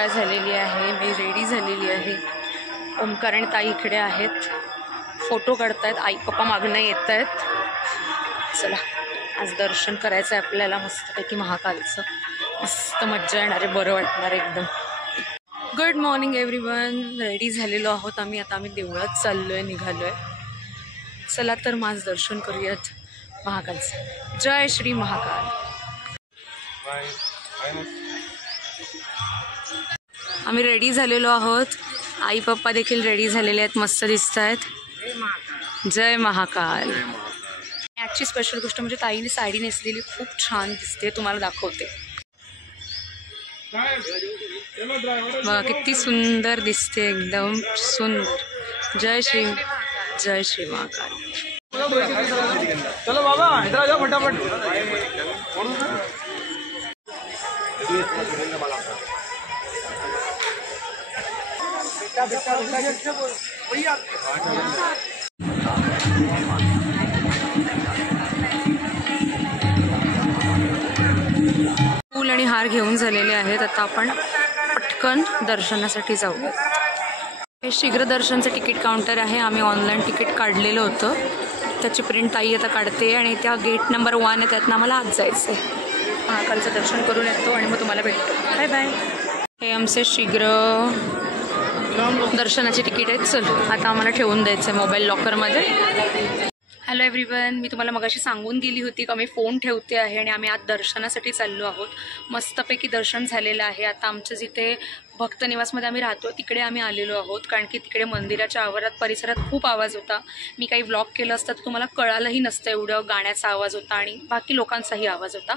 सकाळ झालेली आहे, मी रेडी झालेली आहे. ओमकार आणि ताई इकडे आहेत, फोटो काढतायत. आई पप्पा मागणं येत आहेत. चला आज दर्शन करायचं आहे आपल्याला मस्तपैकी महाकालचं. मस्त मज्जा येणार आहे, बरं वाटणार एकदम. Good morning everyone. रेडी झालेलो आहोत आम्ही. आता आम्ही देवळात चाललो आहे, निघालो आहे. चला तर माझं दर्शन करूयात महाकालचं. जय श्री महाकाल. आम्ही रेडी झालेलो आहोत. आई पप्पा देखील रेडी झालेले आहेत, मस्त दिसत आहेत. जय महाकाल. आजची स्पेशल गोष्ट म्हणजे ताईने साडी नेसलेली खूप छान दिसते, तुम्हाला दाखवते. बघा किती सुंदर दिसते, एकदम सुंदर. जय श्री महाकाल. चलो बाबा इधर आ जाओ फटाफट. फूल आणि हार घेऊन झालेले आहेत. आता आपण पटकन दर्शनासाठी जाऊ. हे शीघ्र दर्शनचं तिकीट काउंटर आहे. आम्ही ऑनलाईन तिकीट काढलेलं होतं, त्याची प्रिंट ताई आता काढते आणि त्या गेट नंबर 1 आहे, त्यातनं आम्हाला आज जायचं आहे. महाकालचं दर्शन करून येतो आणि मग तुम्हाला भेटतो. Bye bye. हे आमचे शीघ्र दर्शनाचे तिकीट आहेत. चल आता आम्हाला ठेवून द्यायचं आहे मोबाईल लॉकरमध्ये. हॅलो एव्हरीवन, मी तुम्हाला मगाशी सांगून गेली होती का मी फोन ठेवते आहे आणि आम्ही आज दर्शनासाठी चाललो आहोत. मस्तपैकी दर्शन झालेलं आहे. आता आमच्या जिथे भक्त निवासमध्ये आम्ही राहतो तिकडे आम्ही आलेलो आहोत, कारण की तिकडे मंदिराच्या आवारात परिसरात खूप आवाज होता. मी काही व्लॉग केलं असतं तर तुम्हाला कळालंही नसतं, एवढं गाण्याचा आवाज होता आणि बाकी लोकांचाही आवाज होता.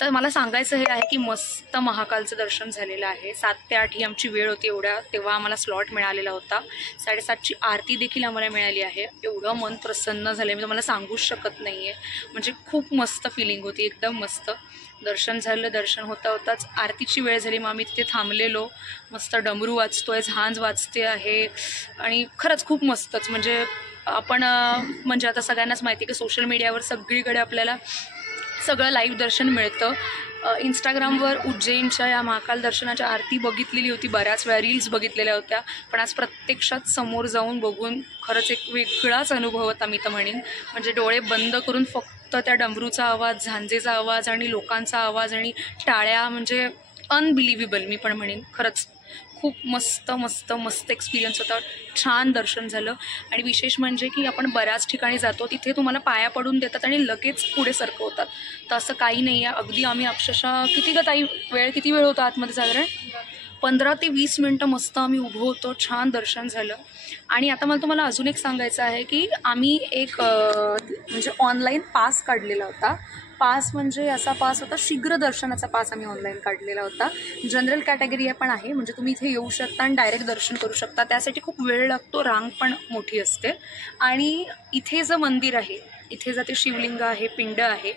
तर मला सांगायचं हे आहे की मस्त महाकालचं दर्शन झालेलं आहे. 7 ते 8 ही आमची वेळ होती, एवढ्या तेव्हा आम्हाला स्लॉट मिळालेला होता. 7:30ची आरती देखील आम्हाला मिळाली आहे. एवढं मन प्रसन्न झालं मी तुम्हाला सांगूच शकत नाही आहे. म्हणजे खूप मस्त फिलिंग होती, एकदम मस्त. दर्शन झालं. दर्शन होताच आरतीची वेळ झाली, मग आम्ही तिथे थांबलेलो. मस्त डमरू वाजतोय, झांज वाजते आहे आणि खरंच खूप मस्तच. म्हणजे आपण म्हणजे आता सगळ्यांनाच माहिती आहे की सोशल मीडियावर सगळीकडे आपल्याला सगळं लाईव्ह दर्शन मिळतं. इंस्टाग्रामवर उज्जैनच्या या महाकाल दर्शनाच्या आरती बघितलेली होती, बऱ्याच वेळा रील्स बघितलेल्या होत्या, पण आज प्रत्यक्षात समोर जाऊन बघून खरंच एक वेगळाच अनुभव होता मी तर म्हणेन. म्हणजे डोळे बंद करून फक्त त्या डमरूचा आवाज, झांजेचा आवाज आणि लोकांचा आवाज आणि टाळ्या, म्हणजे अनबिलिव्हेबल मी पण म्हणेन. खरंच खूप मस्त मस्त मस्त एक्सपिरियन्स होता. छान दर्शन झालं. आणि विशेष म्हणजे की आपण बऱ्याच ठिकाणी जातो तिथे तुम्हाला पाया पडून देतात आणि लगेच पुढे सरकवतात, तर असं काही नाही आहे. अगदी आम्ही अक्षरशः किती वेळ होता आतमध्ये, साधारण 15 ते 20 मिनटं मस्त आम्ही उभं होतो. छान दर्शन झालं. आणि आता मला तुम्हाला अजून एक सांगायचं आहे की आम्ही एक म्हणजे ऑनलाईन पास काढलेला होता. पास म्हणजे असा पास होता, शीघ्र दर्शनाचा पास आम्ही ऑनलाईन काढलेला होता. जनरल कॅटेगरी पण आहे, म्हणजे तुम्ही इथे येऊ शकता आणि डायरेक्ट दर्शन करू शकता. त्यासाठी खूप वेळ लागतो, रांग पण मोठी असते. आणि इथे जे मंदिर आहे, इथे जर ते शिवलिंग आहे, पिंड आहे,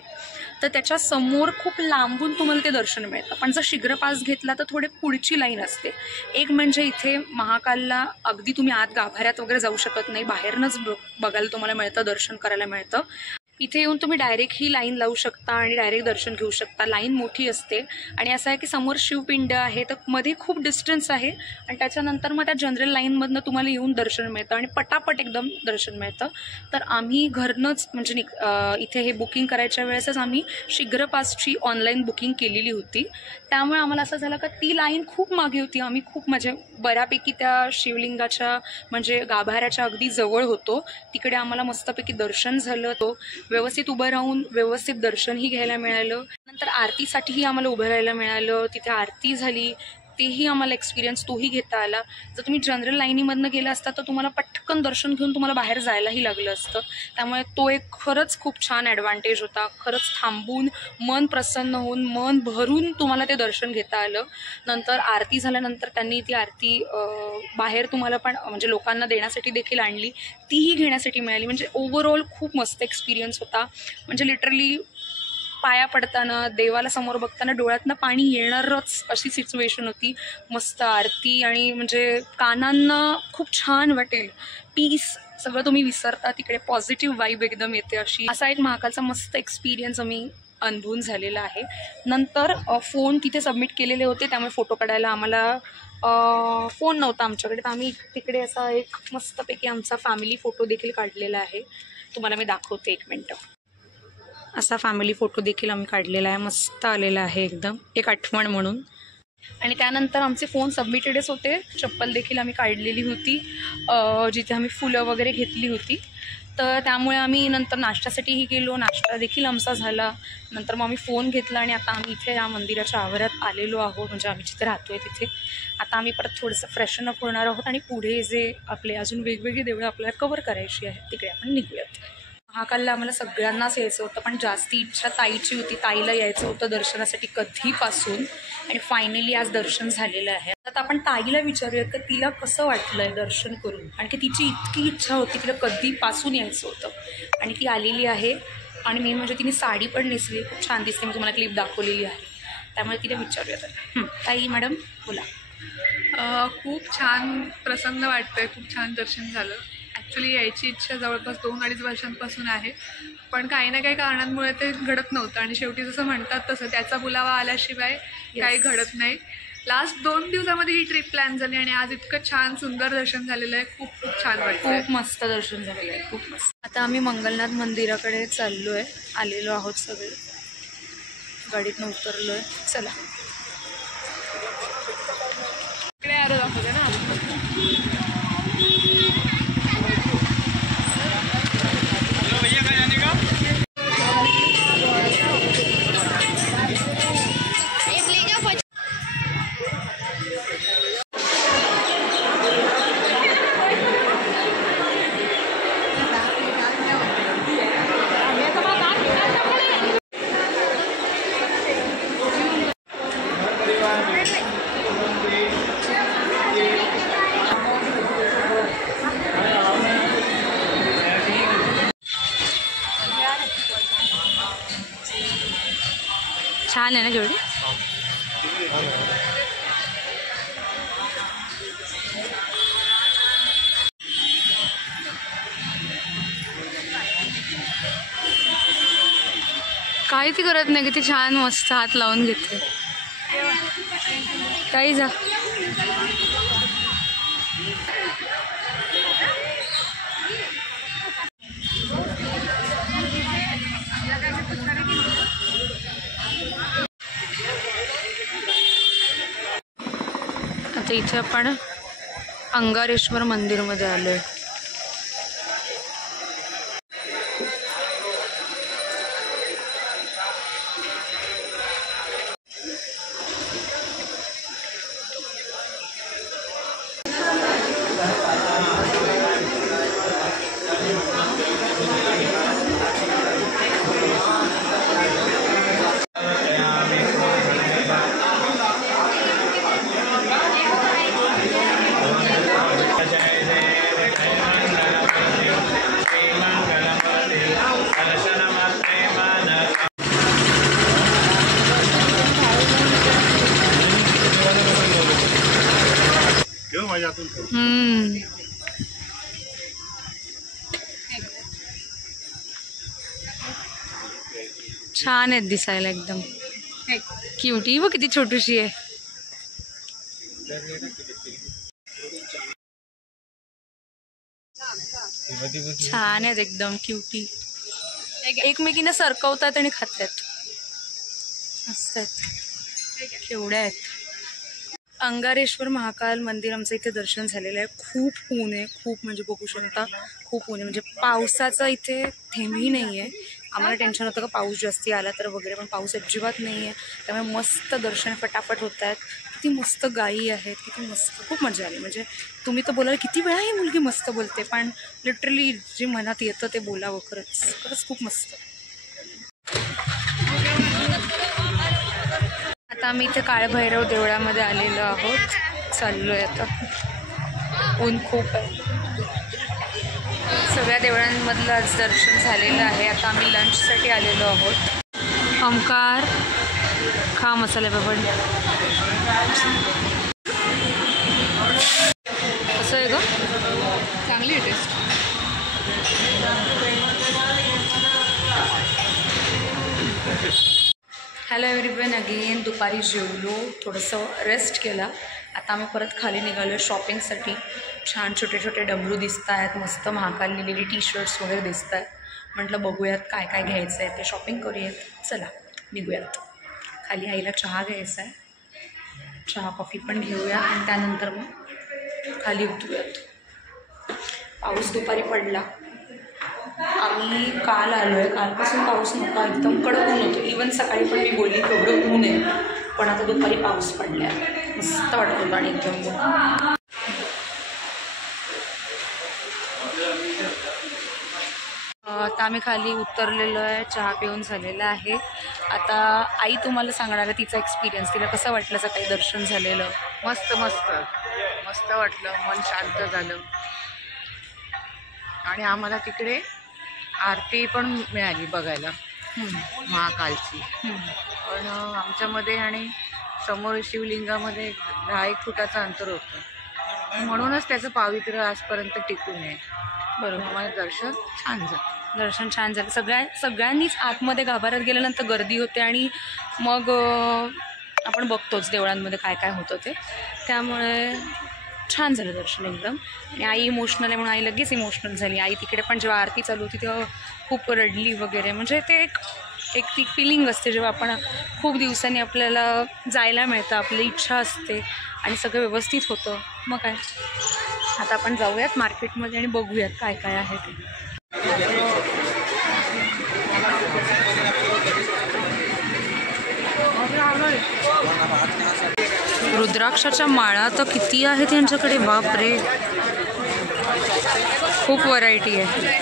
तर त्याच्या समोर खूप लांबून तुम्हाला ते दर्शन मिळतं. पण जर शीघ्र पास घेतला तर थोडे पुढची लाईन असते. एक म्हणजे इथे महाकालला अगदी तुम्ही आत गाभाऱ्यात वगैरे जाऊ शकत नाही, बाहेरनंच बघायला तुम्हाला मिळतं, दर्शन करायला मिळतं. इथे येऊन तुम्ही डायरेक्ट ही लाईन लावू शकता आणि डायरेक्ट दर्शन घेऊ शकता. लाईन मोठी असते आणि असं आहे की समोर शिवपिंड आहे, तर मध्ये खूप डिस्टन्स आहे आणि त्याच्यानंतर मग त्या जनरल लाईनमधनं तुम्हाला येऊन दर्शन मिळतं आणि पटापट एकदम दर्शन मिळतं. तर आम्ही घरनंच म्हणजे इथे हे बुकिंग करायच्या वेळेसच आम्ही शीघ्र पासची ऑनलाईन बुकिंग केलेली होती. त्यामुळे आम्हाला असं झालं का ती लाईन खूप मागे होती. आम्ही खूप म्हणजे बऱ्यापैकी त्या शिवलिंगाच्या म्हणजे गाभाऱ्याच्या अगदी जवळ होतो. तिकडे आम्हाला मस्तपैकी दर्शन झालं, तो व्यवस्थित उभं राहून व्यवस्थित दर्शनही घ्यायला मिळालं. नंतर आरतीसाठीही आम्हाला उभं राहायला मिळालं. तिथे आरती झाली, तेही आम्हाला एक्सपिरियन्स तोही घेता आला. जर तुम्ही जनरल लाईनीमधनं गेला असता तर तुम्हाला पटकन दर्शन घेऊन तुम्हाला बाहेर जायलाही लागलं असतं. त्यामुळे तो एक खरंच खूप छान ॲडव्हान्टेज होता. खरंच थांबून मन प्रसन्न होऊन मन भरून तुम्हाला ते दर्शन घेता आलं. नंतर आरती झाल्यानंतर त्यांनी ती आरती बाहेर तुम्हाला पण म्हणजे लोकांना देण्यासाठी देखील आणली, तीही घेण्यासाठी मिळाली. म्हणजे ओव्हरऑल खूप मस्त एक्सपिरियन्स होता. म्हणजे लिटरली पाया पडताना, देवाला समोर बघताना डोळ्यातनं पाणी येणारच अशी सिच्युएशन होती. मस्त आरती आणि म्हणजे कानांना खूप छान वाटेल, पीस सगळं तुम्ही विसरता, तिकडे पॉझिटिव्ह वाईब एकदम येते. असा एक महाकालचा मस्त एक्सपिरियन्स आम्ही अनुभून झालेलं आहे. नंतर फोन तिथे सबमिट केलेले होते, त्यामुळे फोटो काढायला आम्हाला फोन नव्हता आमच्याकडे, तर आम्ही तिकडे असा एक मस्तपैकी आमचा फॅमिली फोटो देखील काढलेला आहे. तुम्हाला मी दाखवते, एक मिनटं. असा फॅमिली फोटो देखील आम्ही काढलेला आहे, मस्त आलेला आहे एकदम, एक आठवण म्हणून. आणि त्यानंतर आमचे फोन सबमिटेडच होते. चप्पल देखील आम्ही काढलेली होती, जिथे आम्ही फुलं वगैरे घेतली होती. तर त्यामुळे आम्ही नंतर नाश्त्यासाठीही गेलो, नाश्ता देखील आमचा झाला. नंतर मग आम्ही फोन घेतला आणि आता आम्ही इथे या मंदिराच्या आवारात आलेलो आहोत, म्हणजे आम्ही जिथे राहतो आहे तिथे. आता आम्ही परत थोडंसं फ्रेशन अप होणार आहोत आणि पुढे जे आपले अजून वेगवेगळी देवळं आपल्याला कवर करायची आहेत तिकडे आपण निघूयात. महाकालला आम्हाला सगळ्यांनाच यायचं होतं, पण जास्ती इच्छा ताईची होती. ताईला यायचं होतं दर्शनासाठी कधीपासून, आणि फायनली आज दर्शन झालेलं आहे. आता आपण ताईला विचारूयात की तिला कसं वाटलं आहे दर्शन करून, आणि की तिची इतकी इच्छा होती, तिला कधीपासून यायचं होतं आणि ती आलेली आहे. आणि मेन म्हणजे तिने साडी पण नेसली, खूप छान दिसते, मी तुम्हाला क्लिप दाखवलेली आहे. त्यामुळे तिला विचारूयात. ताई मॅडम बोला. खूप छान प्रसन्न वाटतंय, खूप छान दर्शन झालं. ॲक्च्युली यायची इच्छा जवळपास 2-2.5 वर्षांपासून आहे, पण काही ना काही कारणांमुळे ते घडत नव्हतं. आणि शेवटी जसं म्हणतात तसं त्याचा बुलावा आल्याशिवाय काही घडत नाही. लास्ट 2 दिवसामध्ये ही ट्रिप प्लॅन झाली आणि आज इतकं छान सुंदर दर्शन झालेलं आहे. खूप खूप छान वाटतं, खूप मस्त दर्शन झालेलं आहे, खूप मस्त. आता आम्ही मंगलनाथ मंदिराकडे चाललो आहे, आलेलो आहोत सगळे, गाडीतनं उतरलो आहे. चला इकडे आरो दाखवते ना. छान आहे ना जोडी. काही ती करत नाही, किती छान मस्त हात लावून घेते. काही जा. आता इथे आपण अंगारेश्वर मंदिरमध्ये आलोय. छान आहेत दिसायला, एकदम क्यूट. ही बघ किती छोटीशी आहे. छान आहेत एकदम क्यूटी. एकमेकीने सरकवतात आणि खातात. मस्त आहेत, केवढ्या आहेत. अंगारेश्वर महाकाल मंदिर आमचं इथे दर्शन झालेलं आहे. खूप ऊन आहे, खूप म्हणजे बघू शकता खूप ऊन आहे. म्हणजे पावसाचा इथे थेंबही नाही आहे. आम्हाला टेन्शन होतं का पाऊस जास्ती आला तर वगैरे, पण पाऊस अजिबात नाही आहे. त्यामुळे मस्त दर्शन फटाफट होत आहेत. किती मस्त गायी आहेत, किती मस्त, खूप मजा आली. म्हणजे तुम्ही तर बोलाल किती वेळा ही मुलगी मस्त बोलते, पण लिटरली जे मनात येतं ते बोलावं. खरंच खरंच खूप मस्त. आता आम्ही इथे काळभैरव देवळामध्ये आलेलो आहोत, चाललो आहे आता. ऊन खूप आहे. सगळ्या देवळांमधलं आज दर्शन झालेलं आहे. आता आम्ही लंचसाठी आलेलो आहोत. ओमकार खा मसाला पापड. कसं आहे गं? चांगली आहे टेस्ट. हॅलो एव्हरीवन, अगेन दुपारी जेवलो, थोडंसं रेस्ट केला. आता आम्ही परत खाली निघालो शॉपिंगसाठी. छान छोटे छोटे डमरू दिसत आहेत, मस्त महाकाल लिहिलेली टी शर्ट्स वगैरे दिसत आहेत. म्हटलं बघूयात काय काय घ्यायचं आहे ते, शॉपिंग करूयात. चला निघूयात. खाली आईला चहा घ्यायचा आहे, चहा कॉफी पण घेऊया आणि त्यानंतर मग खाली उतरूयात. पाऊस दुपारी पडला. आम्ही काल आलो आहे, कालपासून पाऊस नव्हता, एकदम कडक ऊन होतं. इवन सकाळी पण मी बोलली एवढं ऊन आहे, पण आता दुपारी पाऊस पडला. मस्त वाटत होतं आणि एकदम आता आम्ही खाली उतरलेलो आहे, चहा पिऊन झालेला आहे. आता आई तुम्हाला सांगणार आहे तिचा एक्सपिरियन्स, तिला कसं वाटलं सकाळी दर्शन झालेलं. मस्त मस्त मस्त वाटलं, मन शांत झालं. आणि आम्हाला तिकडे आरती पण मिळाली बघायला महाकालची. पण आमच्यामध्ये आणि समोर शिवलिंगामध्ये 10-1 फुटाचं अंतर होतं, म्हणूनच त्याचं पावित्र्य आजपर्यंत टिकून आहे. बरोबर, आम्हाला दर्शन छान झालं. सगळ्यांनीच आतमध्ये गाभाऱ्यात गेल्यानंतर गर्दी होते आणि मग आपण बघतोच देवळांमध्ये काय काय होतं ते, त्यामुळे छान झालं दर्शन एकदम. आणि आई इमोशनल आहे म्हणून आई लगेच इमोशनल झाली. आई तिकडे पण जेव्हा आरती चालू होती तेव्हा खूप रडली वगैरे. म्हणजे ते एक ती फिलिंग असते जेव्हा आपण खूप दिवसांनी आपल्याला जायला मिळतं, आपली इच्छा असते आणि सगळं व्यवस्थित होतं. मग काय, आता आपण जाऊयात मार्केटमध्ये आणि बघूयात काय काय आहे ते. रुद्राक्षाच्या माळा तर किती आहेत त्यांच्याकडे, बापरे, खूप व्हरायटी आहे.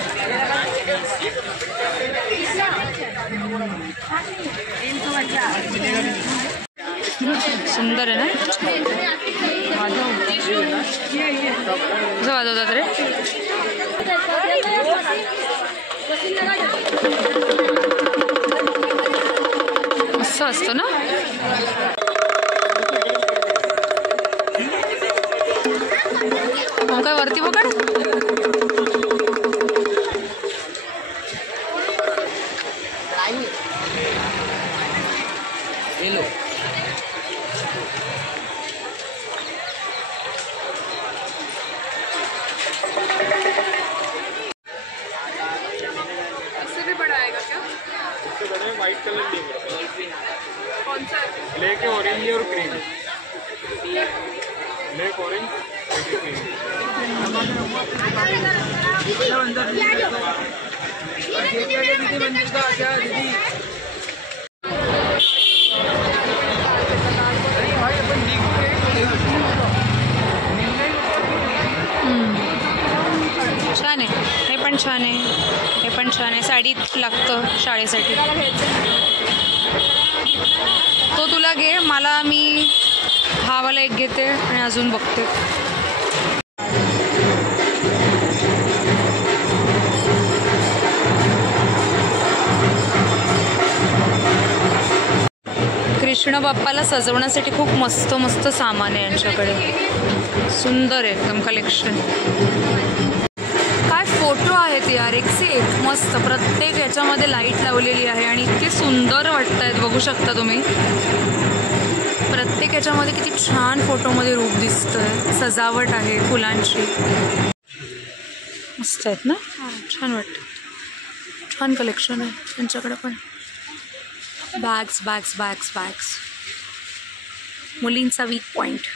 सुंदर आहे ना. कसं वाजवतात रे. मस्त असतं ना. मग काय वरती बघा. वाइट कलर कौन सा ब्लैक है, ऑरेंज और क्रीम. ब्लैक ऑरेंज छान आहे. हे पण छान आहे, हे पण छान आहे. साडीत लागतं शाळेसाठी. तो तुला घे, मला मी हा वाला एक घेते आणि अजून बघते. कृष्ण बाप्पाला सजवण्यासाठी खूप मस्त मस्त सामान आहे यांच्याकडे. सुंदर आहे एकदम कलेक्शन. काय फोटो आहेत यार, एक से एक मस्त. प्रत्येक याच्यामध्ये लाईट लावलेली आहे आणि इतके सुंदर वाटत आहेत, बघू शकता तुम्ही. प्रत्येक याच्यामध्ये किती छान फोटोमध्ये रूप दिसतंय. सजावट आहे फुलांची, मस्त आहेत ना. छान वाटतं, छान कलेक्शन आहे त्यांच्याकडे पण. बॅग्स बॅग्स बॅग्स बॅग्स, मुलींचा वीक पॉईंट.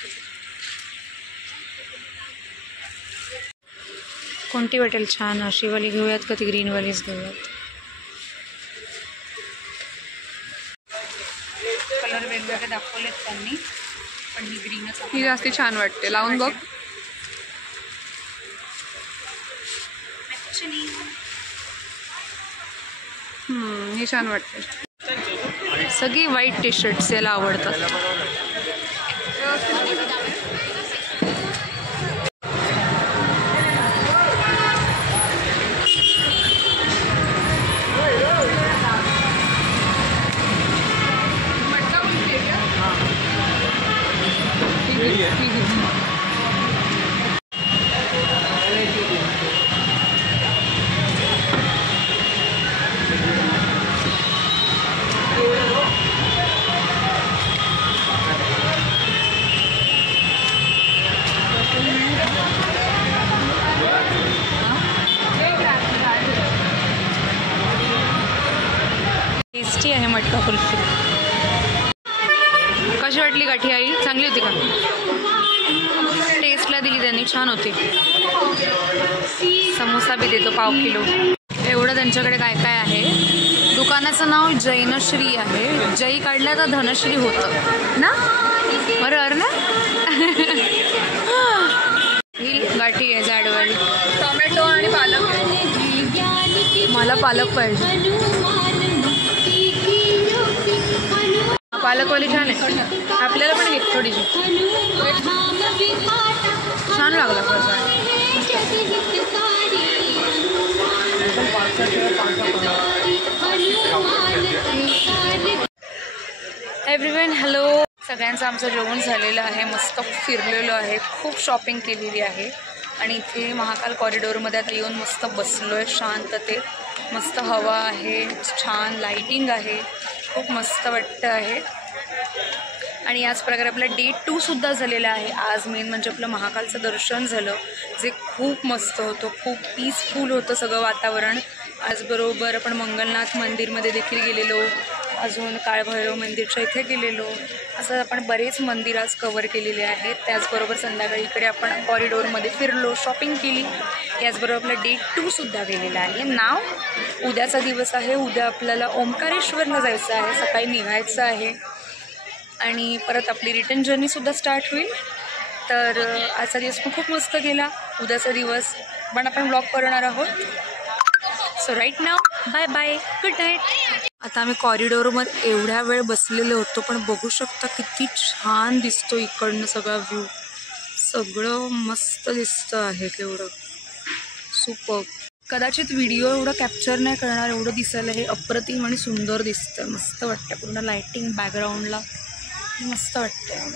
कोणती वाटेल छान, अशीवाली घेऊयात का ती ग्रीनवालीच घेऊयात. कलर वेगवेगळे दाखवलेत त्यांनी, पण ही ग्रीनच ही जास्ती छान वाटते, लावून बघ. ही छान वाटते. सगळी व्हाईट टी शर्ट्स याला आवडतात. कशी वाटली गाठी आई? चांगली होती का? टेस्टला दिली त्यांनी, छान होती. समोसा बी देतो पाव किलो. एवढं त्यांच्याकडे काय काय आहे. दुकानाचं नाव जैनश्री आहे. जै काढल्या तर धनश्री होतं ना, बरोबर ना? ही गाठी आहे जाडवाली. टोमॅटो आणि पालक. मला पालक पाहिजे. पालकवाली छान आहे. आपल्याला पण घेत थोडीशी. छान लागला प्रसाद. Everyone hello. सगळ्यांचं आमचं जेवण झालेलं आहे. मस्त फिरलेलो आहे. खूप शॉपिंग केलेली आहे. आणि इथे महाकाल कॉरिडोरमध्ये आता येऊन मस्त बसलो आहे शांततेत. मस्त हवा आहे, छान लाईटिंग आहे, खूप मस्त वाटतं आहे. आणि याच प्रकारे आपला डे 2 सुद्धा झालेला आहे. आज मेन म्हणजे आपलं महाकालचं दर्शन झालं, जे खूप मस्त होतं. खूप पीसफुल होतं सगळं वातावरण. आजबरोबर आपण मंगलनाथ मंदिरमध्ये देखील गेलेलो, अजून काळभैरव मंदिरच्या इथे गेलेलो. असं आपण बरेच मंदिर आज कवर केलेले आहेत. त्याचबरोबर संध्याकाळी इकडे आपण कॉरिडोरमध्ये फिरलो, शॉपिंग केली. याचबरोबर आपला डे 2 सुद्धा गेलेला आहे. नाव उद्याचा दिवस आहे. उद्या आपल्याला ओंकारेश्वरला जायचं आहे, सकाळी निघायचं आहे आणि परत आपली रिटर्न जर्नीसुद्धा स्टार्ट होईल. तर आजचा दिवस पण खूप मस्त गेला. उद्याचा दिवस पण आपण ब्लॉग करणार आहोत. सो राईट नाव बाय बाय, गुड नाईट. आता आम्ही कॉरिडोरमध्ये एवढ्या वेळ बसलेलो होतो, पण बघू शकता किती छान दिसतो इकडनं सगळा व्ह्यू. सगळं मस्त दिसतं आहे, केवढं सुपर. कदाचित व्हिडिओ एवढं कॅप्चर नाही करणार, एवढं दिसायला हे अप्रतिम आणि सुंदर दिसतं. मस्त वाटतं, पूर्ण लाईटिंग बॅकग्राऊंडला मस्त वाटतं.